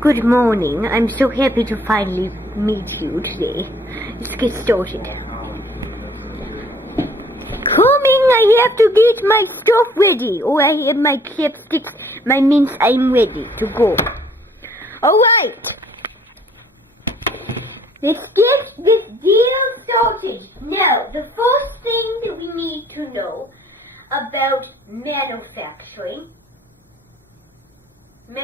Good morning. I'm so happy to finally meet you today. Let's get started. Coming, I have to get my stuff ready. Oh, I have my chapsticks, my mints, I'm ready to go. Alright. Let's get this deal started. Now, the first thing that we need to know about manufacturing. Oh,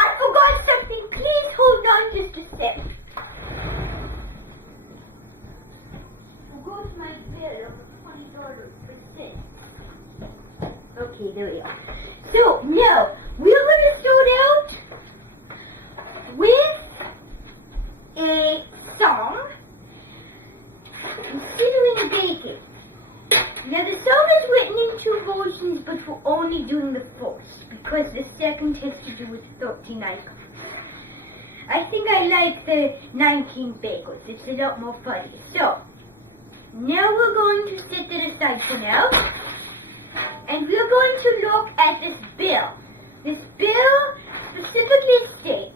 I forgot something. Please hold on just a sec. Forgot my bill of $20 for cents. Okay, there we are. So, now, we're going to start out with a song, Considering Baking. Now, the song is written in two versions, but we're only doing the first, because the second has to do with 39. I think I like the 19 bagels. It's a lot more funny. So, now we're going to set it aside for now, and we're going to look at this bill. This bill specifically states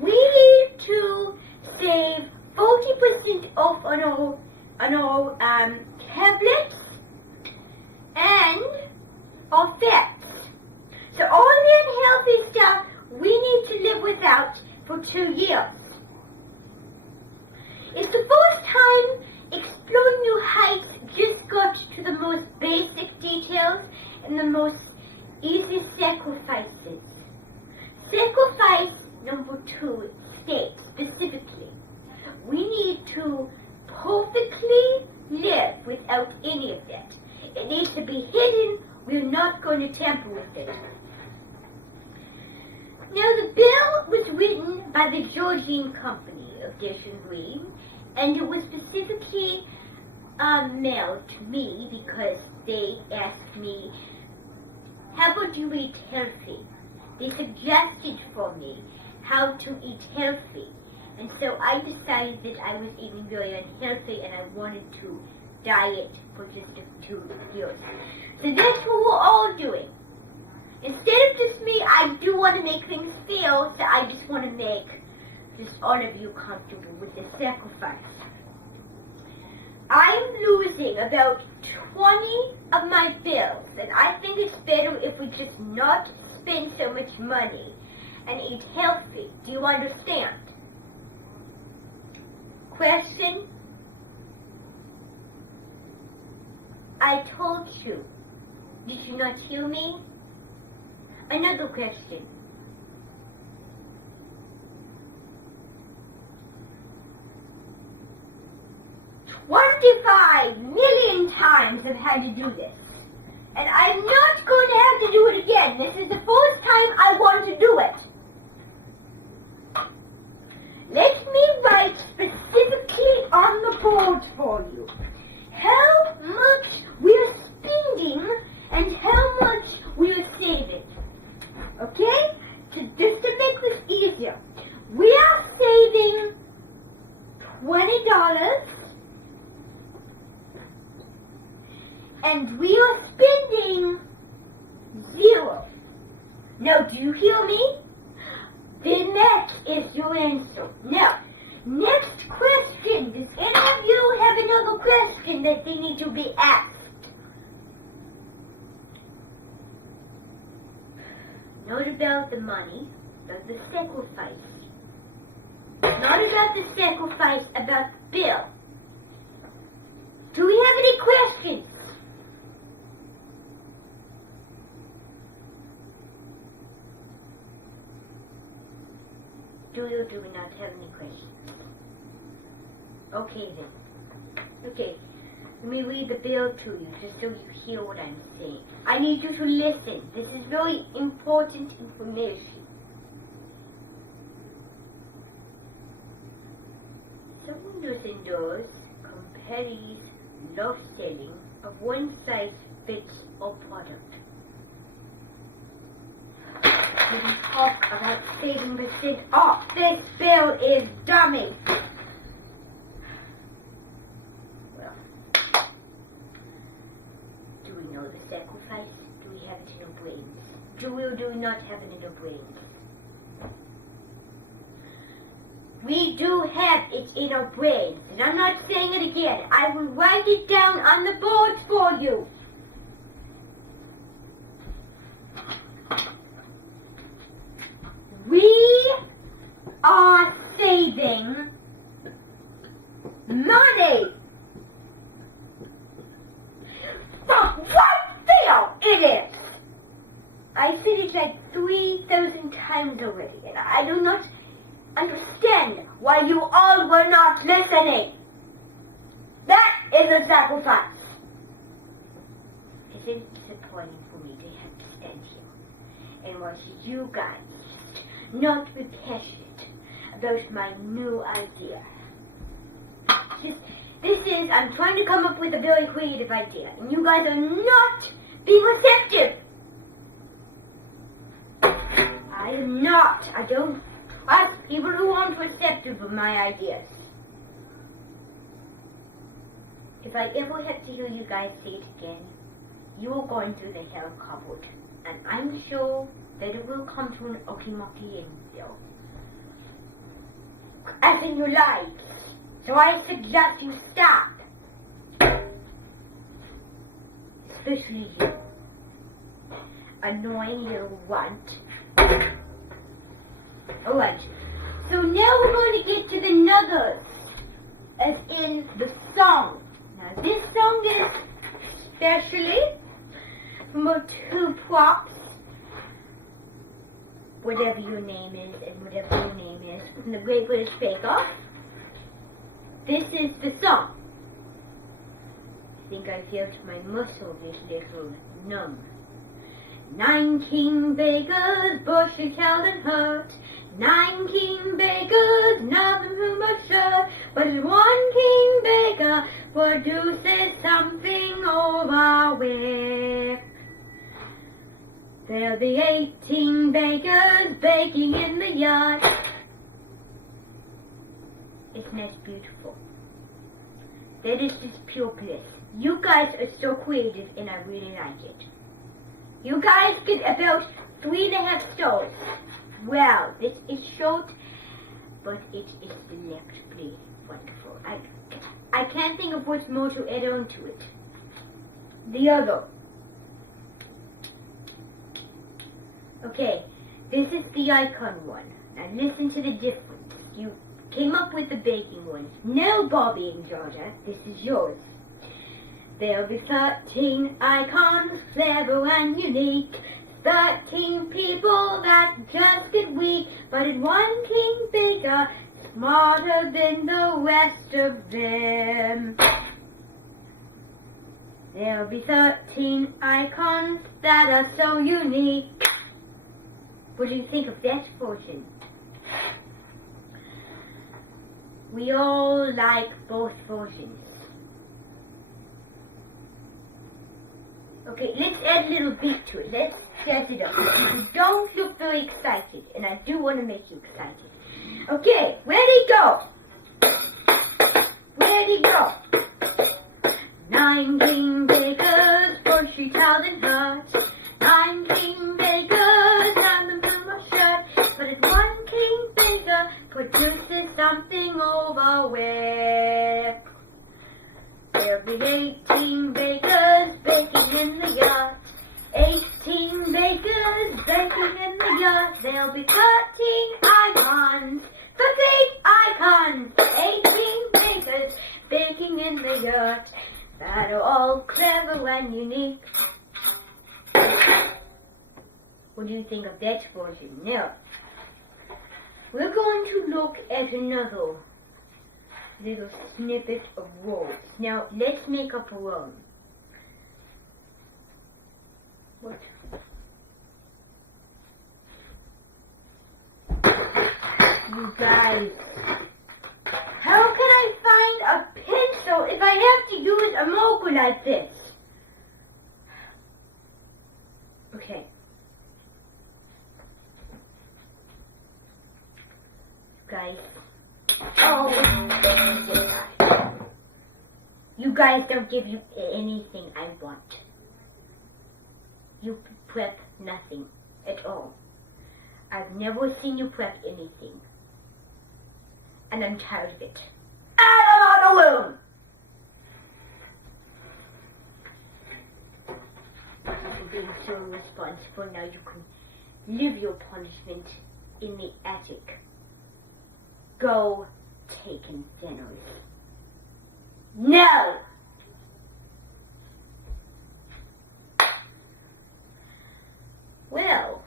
we need to save 40% off on our tablets and our fats. So all the unhealthy stuff we need to live without for 2 years. It's the first time exploring new heights just got to the most basic details and the most easy sacrifices. Sacrifice number 2 states specifically, we need to perfectly live without any of that. It needs to be hidden. We're not going to tamper with it. Now, the bill was written by the Georgine Company of Dish and Green, and it was specifically mailed to me because they asked me, how about you eat healthy? They suggested for me how to eat healthy. And so I decided that I was eating very unhealthy and I wanted to diet for just 2 years. So that's what we're all doing. Instead of just me, I do want to make things fail, so I just want to make just all of you comfortable with the sacrifice. I'm losing about 20 of my bills, and I think it's better if we just not spend so much money and eat healthy. Do you understand? Question? I told you. Did you not hear me? Another question. $25 million times I've had to do this. And I'm not going to have to do it again. This is the first time I want to do it. Let me write specifically on the board for you how much we're spending and how much we're saving. Okay? Just to make this easier, we are saving $20 and we are spending $0. Now, do you hear me? Then that is your answer. Now, next question. Does any of you have another question that they need to be asked? Not about the money, but the sacrifice. Not about the sacrifice, about the bill. Do we have any questions? Do you or do we not have any questions? Okay then. Okay, let me read the bill to you just so you hear what I'm saying. I need you to listen. This is very important information. Some windows and doors companies love selling a one-size-fits-all product. We talk about saving percent off. This bill is dummy. Well, do we know the sacrifice? Do we have it in our brains? Do we or do we not have it in our brains? We do have it in our brains, and I'm not saying it again. I will write it down on the boards for you. We are saving money. But what fail it is? I said it like 3,000 times already, and I do not understand why you all were not listening. That is a sacrifice. It is disappointing for me to have to stand here and watch you guys not be passionate about my new idea. I'm trying to come up with a very creative idea, and you guys are not being receptive. I am not. I don't trust people who aren't receptive of my ideas. If I ever have to hear you guys say it again, you are going through the hell cupboard, and I'm sure that it will come to an okey-mokey end still. As in your lives. So I suggest you stop. Especially you. Annoying little runt. Alright. So now we're going to get to the nuggets. As in the song. Now this song is especially from our two props. Whatever your name is and whatever your name is from the Great British Bake Off. This is the song. I think I felt my muscles a little numb. 19 bakers, bushy held and hurt. 19 bakers, none of whom are sure. But one king baker produces something overwhelming. There'll be 18 bakers baking in the yard. Isn't that beautiful? That is just pure bliss. You guys are so creative and I really like it. You guys get about 3.5 stars. Well, this is short, but it is delectably wonderful. I can't think of what's more to add on to it. The other. Okay, this is the icon one. Now listen to the difference. You came up with the baking ones. No, Bobby and Georgia, this is yours. There'll be 13 icons, clever and unique. 13 people that just get weak, but in one king baker, smarter than the rest of them. There'll be 13 icons that are so unique. What do you think of that version? We all like both versions. Okay, let's add a little beat to it. Let's set it up. You don't look very excited, and I do want to make you excited. Okay, ready, go! Ready, go! 19 bakers, bushy tailed and hurt. 19 bakers, none of them are shut. But if one king baker produces something overwhelming. There'll be 18 bakers baking in the yard. 18 bakers baking in the yard. There'll be 13 icons. 13 icons. 18 bakers baking in the yard. That are all clever and unique. What do you think of that version? Now, we're going to look at another little snippet of words. Now, let's make up our own. What? You guys, how can I find a pencil if I have to use a marker like this? Okay. Guys. Oh, you guys don't give you anything I want. You prep nothing at all. I've never seen you prep anything. and I'm tired of it. Out of the room! For being so irresponsible, now you can live your punishment in the attic. Go take dinners. No! Well,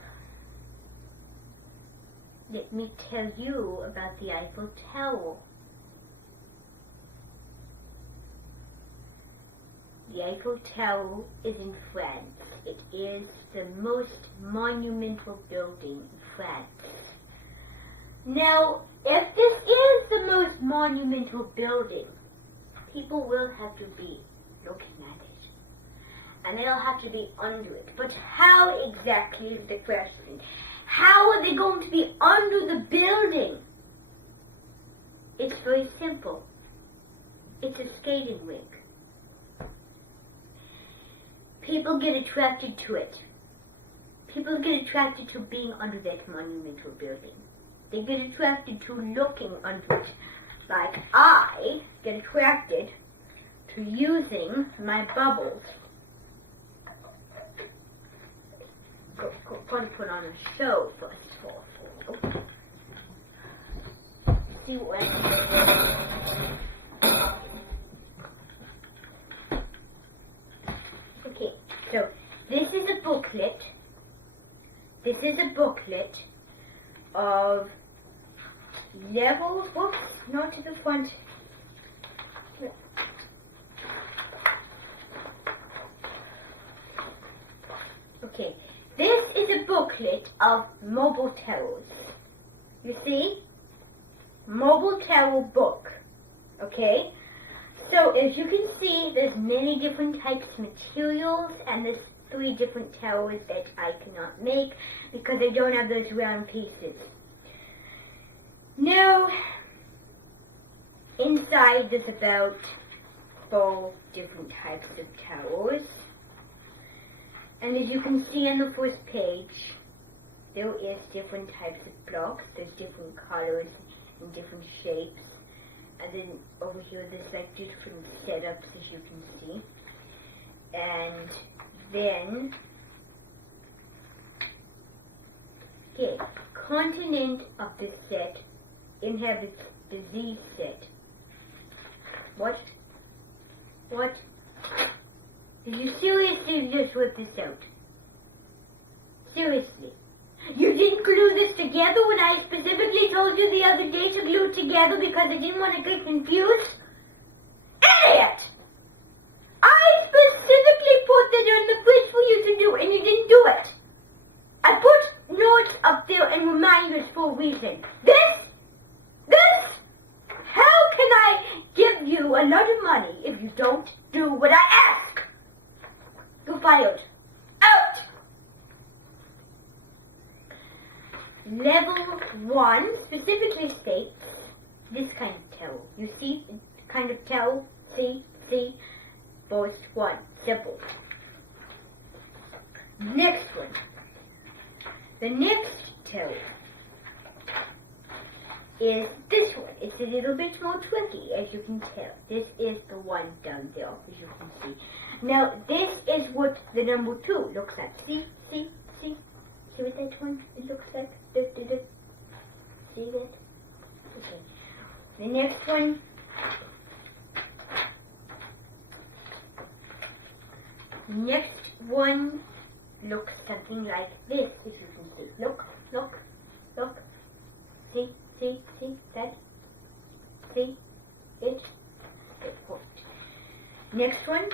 let me tell you about the Eiffel Tower. The Eiffel Tower is in France. It is the most monumental building in France. Now, if this is the most monumental building, people will have to be looking at it. And they'll have to be under it. But how exactly is the question? How are they going to be under the building? It's very simple. It's a skating rink. People get attracted to it. People get attracted to being under that monumental building. They get attracted to looking under it. Like I get attracted to using my bubbles. Got to put on a show first of all. See what. Okay, so this is a booklet. This is a booklet of levels. Whoops, not to the front. Okay, this is a booklet of mobile towers. You see? Mobile tower book. Okay? So as you can see, there's many different types of materials, and there's 3 different towers that I cannot make because I don't have those round pieces. Now, inside there's about 4 different types of towers. And as you can see on the first page, there is different types of blocks. There's different colors and different shapes. And then over here there's like different setups, as you can see. And then, okay, continent of the set inhabits the Z set. What? What? Did you seriously just rip this out? Seriously? You didn't glue this together when I specifically told you the other day to glue it together because I didn't want to get confused? Idiot! I specifically put that in the fridge for you to do, and you didn't do it. I put notes up there and reminders for a reason. This? How can I give you a lot of money if you don't do what I ask? You're fired. Out! Level 1 specifically states this kind of towel. You see the kind of towel? See? First one. Simple. Next one. The next towel is this one. It's a little bit more tricky, as you can tell. This is the one down there, as you can see. Now, this is what the number 2 looks like. See? See what that one it looks like? See that? Okay. The next one. Next one looks something like this, as you can see. Look. See that? See it? Good point. Next one.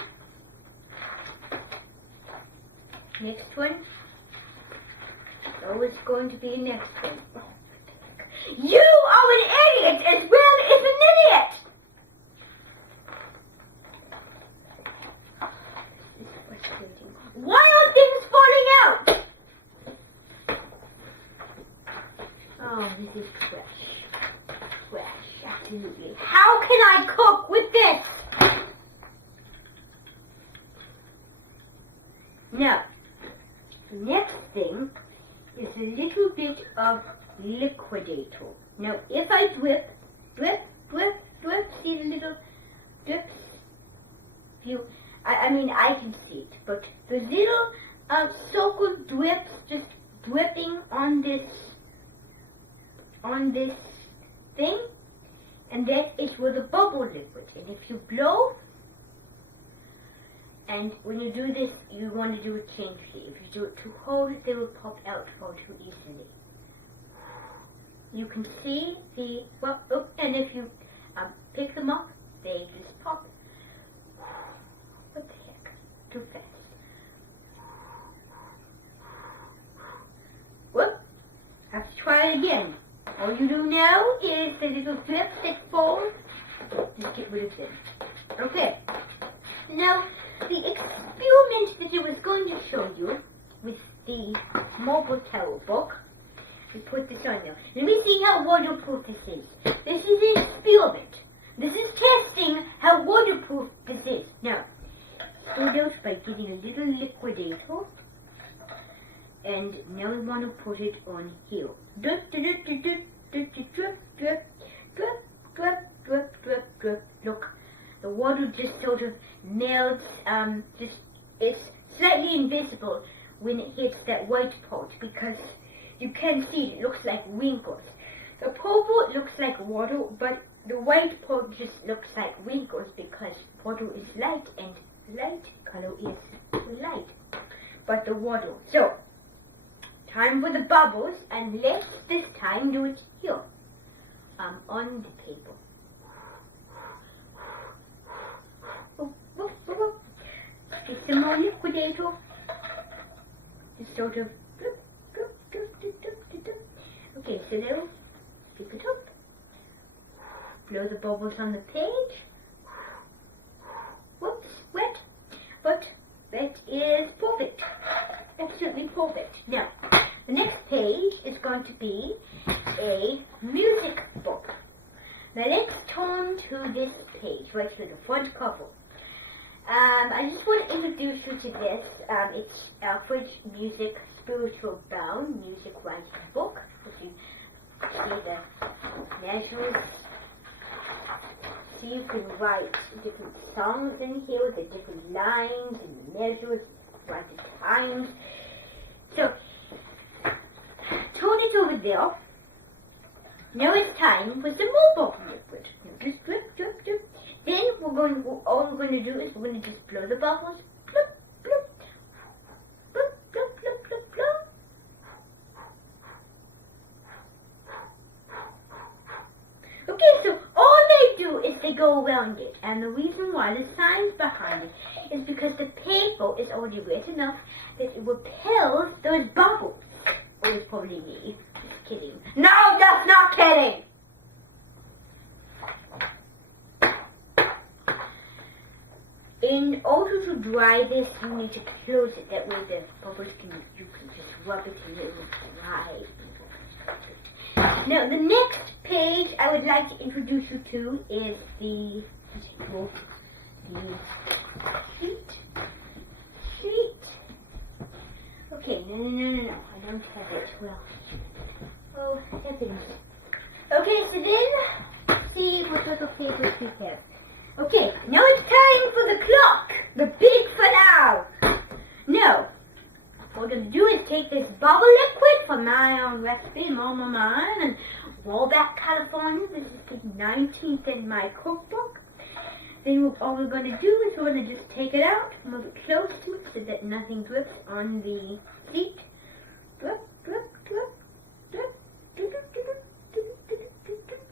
Oh, it's going to be next one. Oh, you are an idiot as well as an idiot! This is frustrating. Why are things falling out? Oh, this is trash, absolutely. How can I cook with this? Now, the next thing is a little bit of liquidator. Now, if I drip, drip, drip, drip. See the little drips? I mean, I can see it, but the little circle drips just dripping on this thing, and that is with a bubble liquid. And if you blow, and when you do this, you want to do it gently. If you do it too hard, they will pop out far too easily. You can see the, and if you pick them up, they just pop. What the heck? Too fast. Whoop! Have to try it again. All you do now is the little drips that fall, just get rid of them. Okay. Now, the experiment that I was going to show you with the marble towel book, we put this on there. Let me see how waterproof this is. This is an experiment. This is testing how waterproof this is. Now, start out by getting a little liquidator, and now we want to put it on here. Drip, drip, drip, drip, drip, drip, drip, drip, drip, drip, drip, drip. Look, the water just sort of melts. It's slightly invisible when it hits that white part because you can't see it. It looks like wrinkles. The purple looks like water, but the white part just looks like wrinkles because water is light and light color is light. But the water. So, time for the bubbles, and let's this time do it here. On the paper. Get some more liquidator. Just sort of. Okay, so now pick it up. Blow the bubbles on the page. Whoops, wet. But that is perfect. Absolutely perfect. Now, the next page is going to be a music book. Now let's turn to this page, right here, the front cover. I just want to introduce you to this. It's Alfred's Music Spiritual Bound Music Writing Book. You see the measures. So you can write different songs in here, the different lines and the measures, write the times. So, turn it over there. Now it's time for some more bubble liquid. Just drip, drip, drip. Then all we're going to do is we're going to just blow the bubbles. Bloop, bloop. Bloop, bloop, bloop, bloop, bloop. Okay, so all they do is they go around it. And the reason why, the science behind it, is because the paper is already wet enough that it repels those bubbles. Oh, it's probably me. Just kidding. No, that's not kidding! In order to dry this, you need to close it. That way the bubbles you can just rub it and it will dry. Now, the next page I would like to introduce you to is the sheet. Okay, no. I don't have it. Well, oh, heavens. Okay, so then, see what little papers we have. Okay, now it's time for the clock. The big finale. Now, what we're going to do is take this bubble liquid from my own recipe, Mama Mine, and Wallback, California. This is the 19th in my cookbook. Then all we're going to do is we're going to just take it out, move it close to it so that nothing drips on the seat. Drip, drip, drip, drip, drip, drip, drip, drip, drip, drip, drip.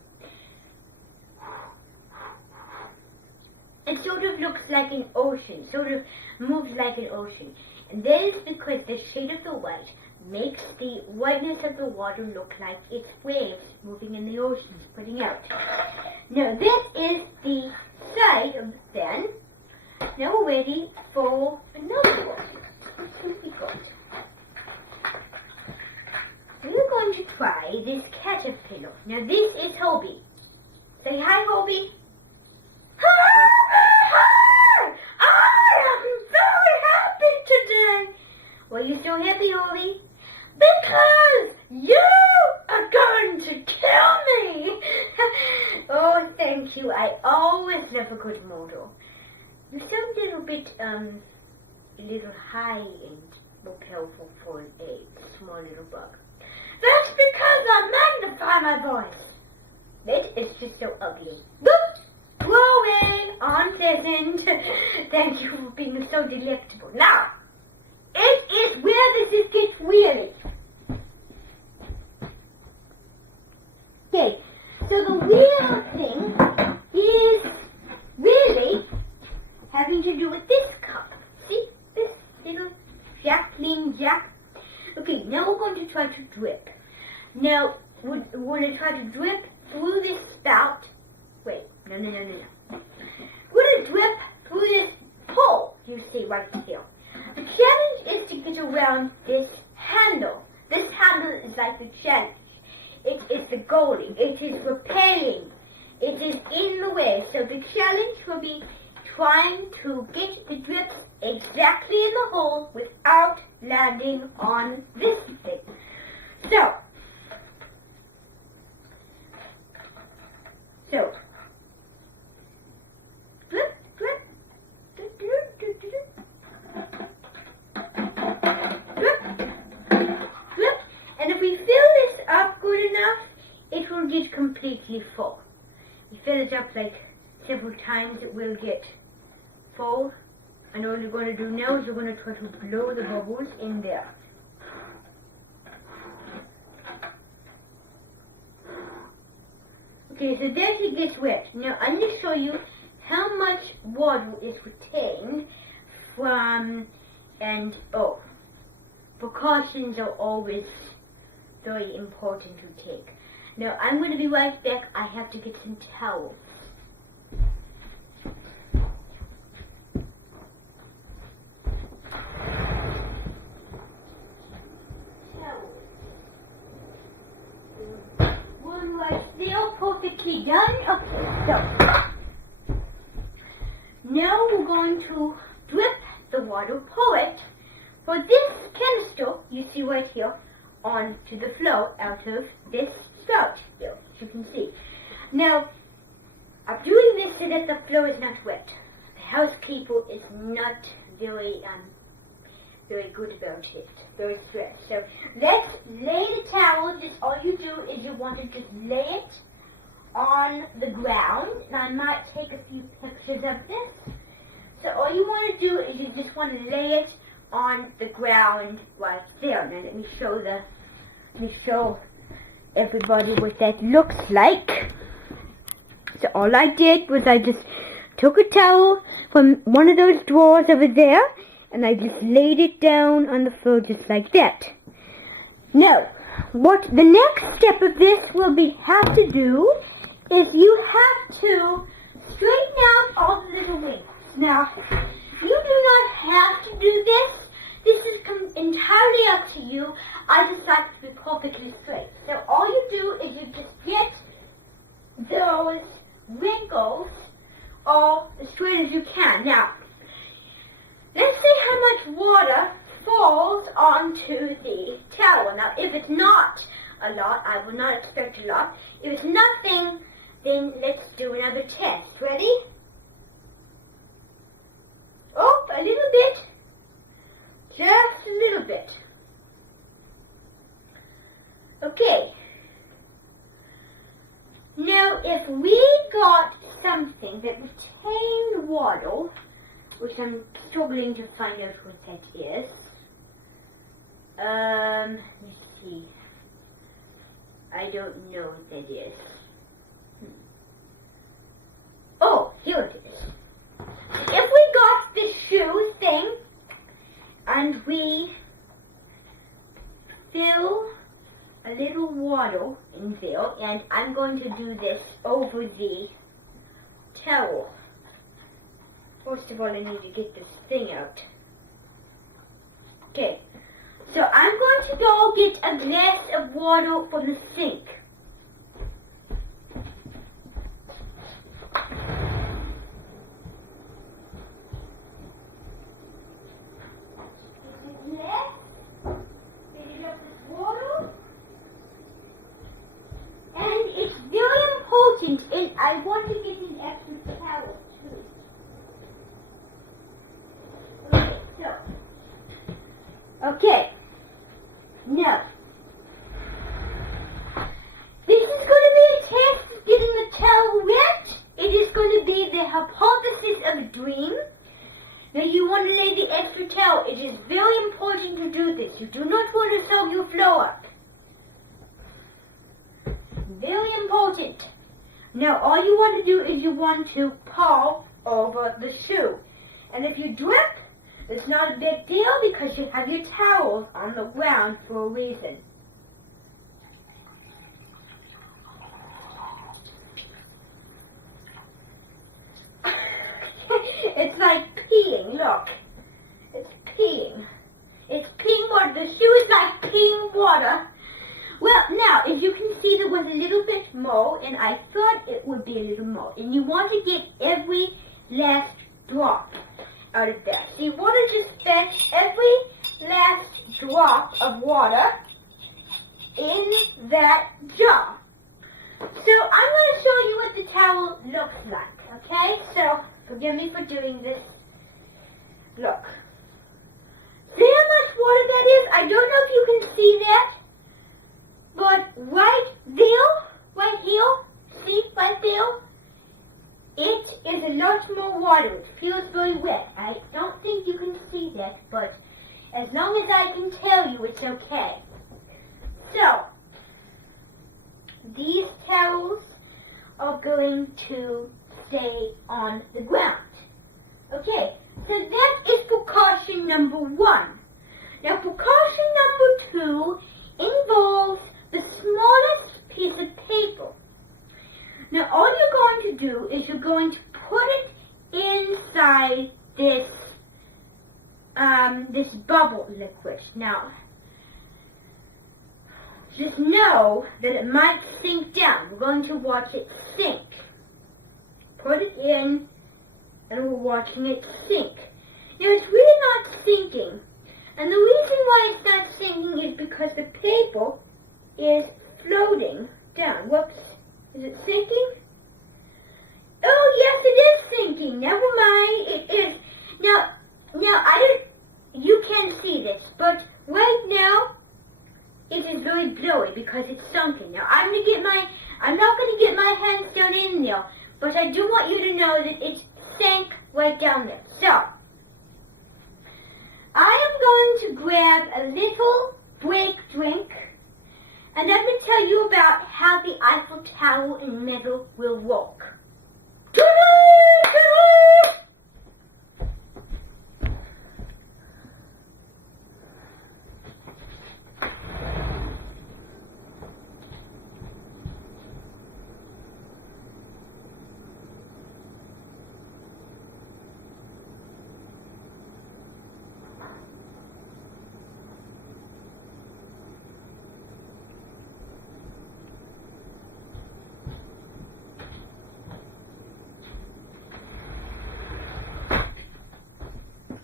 It sort of looks like an ocean, sort of moves like an ocean. And that is because the shade of the white makes the whiteness of the water look like it's waves moving in the ocean, spreading out. Now this is the side of the fan. Now we're ready for another one. Let's see what we got. We're going to try this caterpillar. Now this is Hobie. Say hi, Hobie. Hi! I am very happy today. Why are you so happy, Hobie? Because you are going to kill me. Thank you. I always love a good model. You sound a little bit, a little high and more powerful for a small little bug. That's because I magnify my voice. It is just so ugly. Boop! Go away! Unpleasant. Thank you for being so delectable. Now, it is where this gets weird. Okay, so the weird thing is really having to do with this cup. See? This little clean jack. Okay, now we're going to try to drip. Now, we're going to try to drip through this spout. Wait, no. We're going to drip through this hole you see right here. The challenge is to get around this handle. This handle is like the challenge. It is the goalie. It is repelling. It is in the way. So the challenge will be trying to get the drips exactly in the hole without landing on this thing. So drip, drip, drip, drip, drip, drip, drip, and if we fill this up good enough, it will get completely full. You fill it up like several times, it will get full. And all you're going to do now is you're going to try to blow the bubbles in there. Okay, so there he gets wet. Now I'm going to show you how much water is retained from, and precautions are always very important to take. Now I'm going to be right back. I have to get some towels. Perfectly done. Okay, so now we're going to drip the water, pour it for this canister you see right here onto the flow out of this spout here, as you can see. Now I'm doing this so that the floor is not wet. The housekeeper is not very good about it, very stressed. So let's lay the towel. Just all you do is you want to just lay it on the ground, and I might take a few pictures of this. So all you want to do is you just want to lay it on the ground right there. Now let me show everybody what that looks like. So all I did was I just took a towel from one of those drawers over there, and I just laid it down on the floor just like that. Now, what the next step of this will have to do is you have to straighten out all the little wings. Now, you do not have to do this. This is entirely up to you. I just like to be perfectly straight. So all you do is you just get those wrinkles all as straight as you can. Now, let's see how much water falls onto the towel. Now, if it's not a lot, I will not expect a lot. If it's nothing, then let's do another test. Ready? Oh, a little bit. Just a little bit. Okay. Now, if we got something that retained water, which I'm struggling to find out what that is. Let's see. I don't know what that is. Oh, here it is. If we got this shoe thing and we fill a little water in there, and I'm going to do this over the towel. First of all, I need to get this thing out. Okay, so I'm going to go get a glass of water from the sink. And it's very important, and I want to get it Okay. Now, this is going to be a test of getting the towel wet. It is going to be the hypothesis of a dream. Now you want to lay the extra towel. It is very important to do this. You do not want to soak your floor. Very important. Now all you want to do is you want to pour over the shoe. And if you drip, it's not a big deal because you have your towels on the ground for a reason. It's like peeing, look. It's peeing. It's peeing water. The shoe is like peeing water. Well, now, if you can see, there was a little bit more, and I thought it would be a little more. And you want to get every last drop out of that. So you want to just fetch every last drop of water in that jar. So I'm going to show you what the towel looks like, okay? So forgive me for doing this. Look. See how much water that is? I don't know if you can see that, but right there, right here, see right there, it is a lot more water. It feels very wet. I don't think you can see that, but as long as I can tell you, it's okay. So, these towels are going to stay on the ground. Okay, so that is precaution number 1. Now precaution number 2 involves the smallest piece of paper. Now all you're going to do is you're going to put it inside this this bubble liquid. Now just know that it might sink down. We're going to watch it sink. Put it in, and we're watching it sink. Now it's really not sinking. And the reason why it's not sinking is because the paper is floating down. Whoops. Is it sinking? Oh, yes, it is sinking. Never mind. It is. Now, you can't see this, but right now, it is very blowy because it's sunken. Now, I'm not going to get my hands down in there, but I do want you to know that it's sank right down there. So, I am going to grab a little break drink, and let me tell you about how the Eiffel Tower in metal will work.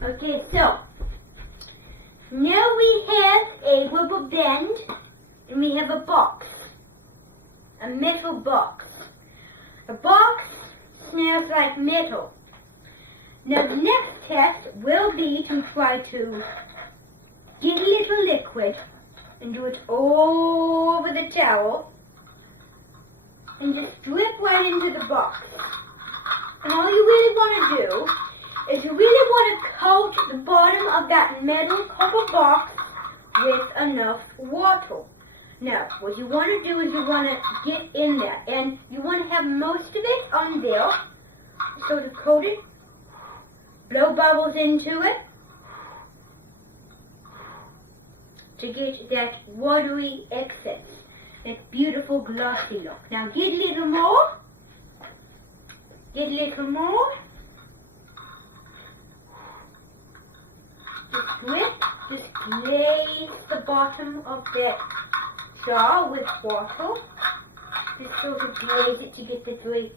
Okay, so now we have a rubber band and we have a box, a metal box. A box smells like metal. Now the next test will be to try to get a little liquid and do it all over the towel and just drip right into the box. And all you really want to do is you really want to coat the bottom of that metal cover box with enough water. Now, what you want to do is you want to get in there, and you want to have most of it on there. So to coat it, blow bubbles into it to get that watery excess, that beautiful glossy look. Now get a little more. Get a little more. Just glaze the bottom of that jar with water. Just sort of glaze it to get the very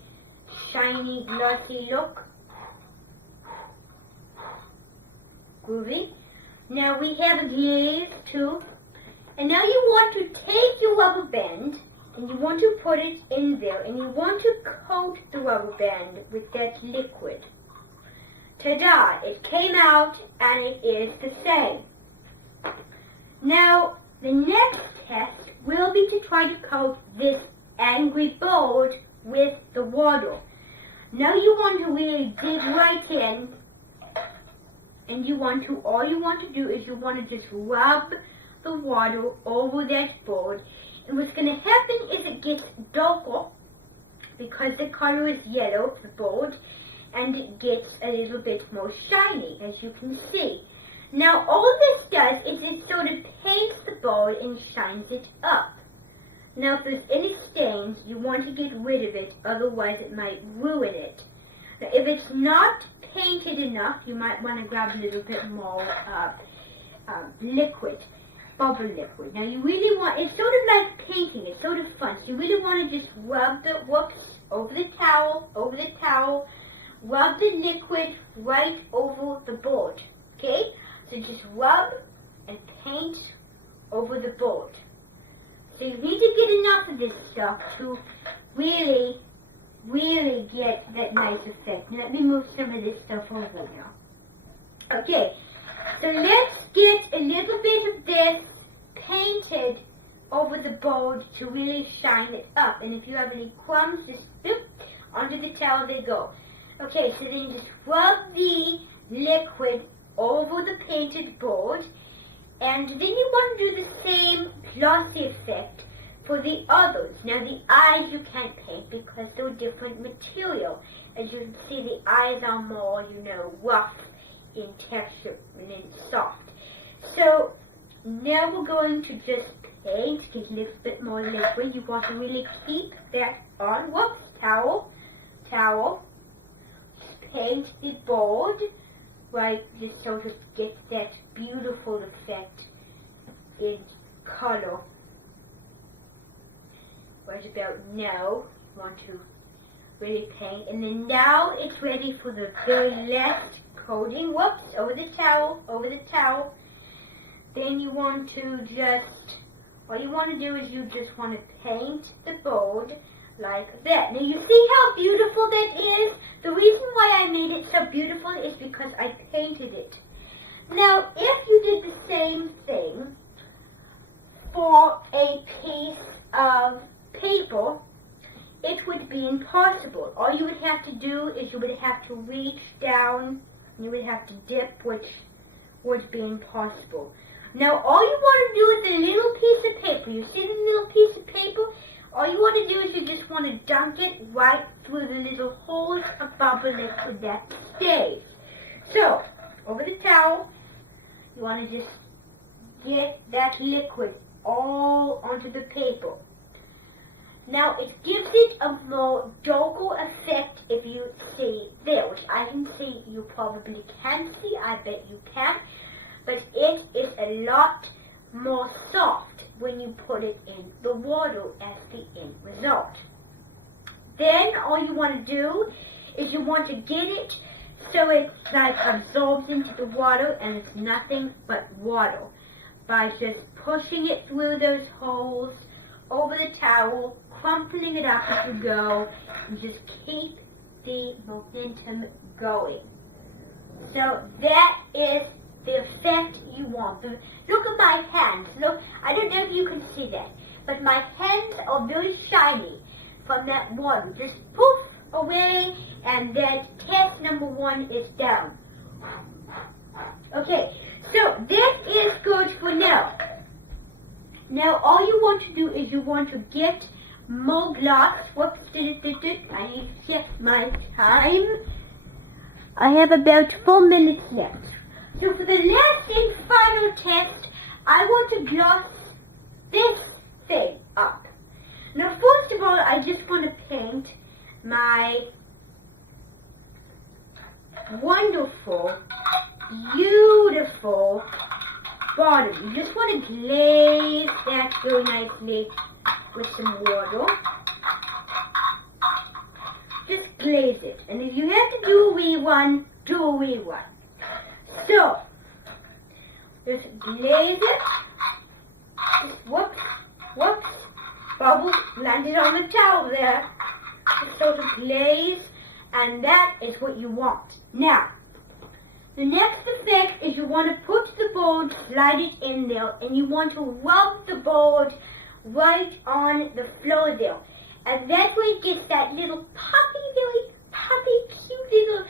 shiny, glossy look. Groovy. Now we have a glaze too. And now you want to take your rubber band and you want to put it in there and you want to coat the rubber band with that liquid. Ta-da! It came out and it is the same. Now, the next test will be to try to coat this angry board with the water. Now you want to really dig right in, and all you want to do is you want to just rub the water over that board. And what's going to happen is it gets darker because the color is yellow of the board, and it gets a little bit more shiny, as you can see. Now all this does is it sort of paints the board and shines it up. Now if there's any stains, you want to get rid of it, otherwise it might ruin it. Now if it's not painted enough, you might want to grab a little bit more liquid, bubble liquid. Now you really want, it's sort of like painting, it's sort of fun. So you really want to just rub the, over the towel, rub the liquid right over the board, okay? So just rub and paint over the board. So you need to get enough of this stuff to really get that nice effect. Now, let me move some of this stuff over now. Okay, so let's get a little bit of this painted over the board to really shine it up. And if you have any crumbs, just onto the towel they go. Okay, so then just rub the liquid over the painted board, and then you want to do the same glossy effect for the others. Now the eyes you can't paint because they're different material. As you can see, the eyes are more, rough in texture and then soft. So now we're going to just paint, get a little bit more liquid. You want to really keep that on. Towel. Paint the board, right, just sort of get that beautiful effect in color. Right about now, you want to really paint, and then now it's ready for the very last coating. Over the towel. Then you want to just, all you want to do is you just want to paint the board like that. Now you see how beautiful that is? The reason why I made it so beautiful is because I painted it. Now if you did the same thing for a piece of paper, it would be impossible. All you would have to do is you would have to reach down, you would have to dip, which would be impossible. Now all you want to do with a little piece of paper, you see the little piece of paper? All you want to do is you just want to dunk it right through the little holes of bubble liquid that stays. So, over the towel, you want to just get that liquid all onto the paper. Now, it gives it a more darker effect if you see there, which I can see you probably can see, I bet you can, but it is a lot more soft when you put it in the water as the end result. Then all you want to do is you want to get it so it like absorbs into the water and it's nothing but water by just pushing it through those holes over the towel, crumpling it up as you go, and just keep the momentum going. So that is the effect you want. Look at my hands. Look, I don't know if you can see that, but my hands are very shiny from that water. Just poof away, and then test number 1 is down. Okay, so that is good for now. Now all you want to do is you want to get more glass. Whoops, I need to check my time. I have about 4 minutes left. So for the last and final test, I want to gloss this thing up. Now first of all, I just want to paint my wonderful, beautiful bottom. You just want to glaze that very nicely with some water. Just glaze it. And if you have to do a wee one, do a wee one. So, just glaze it. Just whoops, bubbles landed on the towel there. Just sort of glaze, and that is what you want. Now, The next effect is you want to put the board, slide it in there, and you want to rub the board right on the floor there. And that's where it gets that little very cute little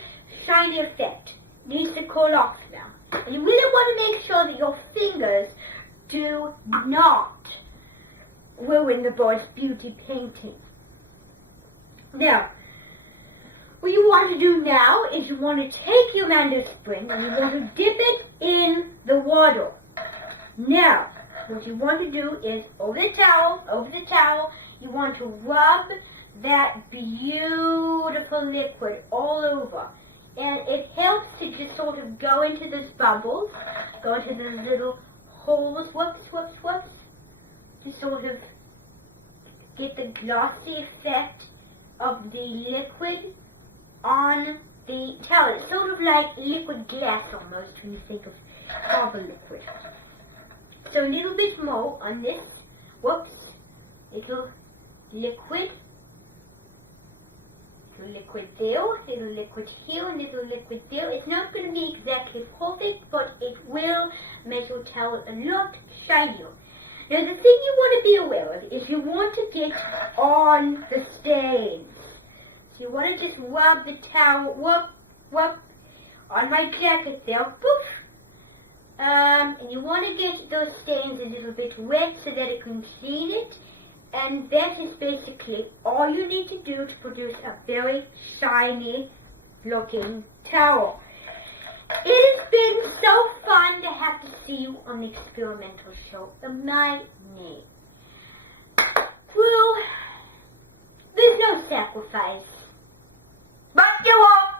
shiny effect. It needs to cool off now. And you really want to make sure that your fingers do not ruin the board's beauty painting. Now, what you want to do now is you want to take your Amanda spring and you want to dip it in the water. Now, what you want to do is over the towel, you want to rub that beautiful liquid all over. And it helps to just sort of go into those bubbles, go into those little holes, to sort of get the glossy effect of the liquid on the towel. It's sort of like liquid glass almost when you think of marble liquid. So a little bit more on this, little liquid. Little liquid there, little liquid here, and little liquid there. It's not going to be exactly perfect, but it will make your towel a lot shinier. Now the thing you want to be aware of is you want to get on the stains. So you want to just rub the towel, rub on my jacket there, poof. And you want to get those stains a little bit wet so that it can clean it. And that is basically all you need to do to produce a very shiny looking towel. It has been so fun to have to see you on the experimental show. My name. Well, there's no sacrifice. But you won't